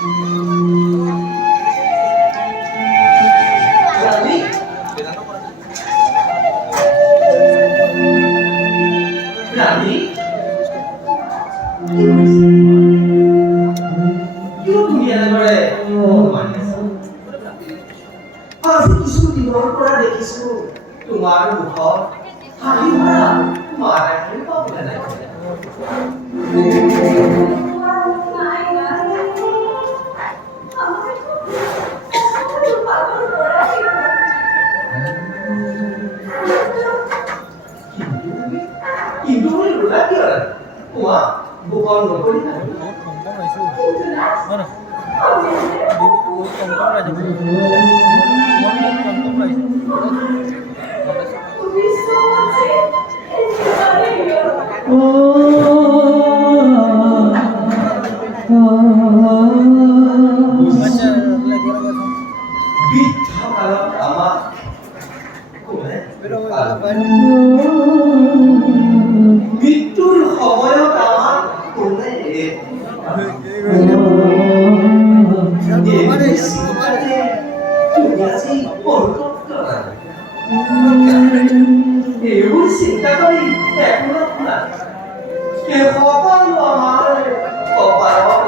ৰানী কিয় তুমি এনেদৰে মানি আছা? আজি কিছুদিনৰ পৰা দেখিছো তোমাৰ মুখত হাঁহি ভৰা মাৰাখিনি পাবলৈ নাই। কিন্তু তুমি ৰোলা কিয় ৰানী? কোৱা বুকৰ নকৰিলা? বৃদ্ধকালত আমাক কোনে মৃত্যুৰ সময়ত আমাক কোনে এইবোৰ চিন্তা কৰি একো নাই। সকলো আমাৰ কপালত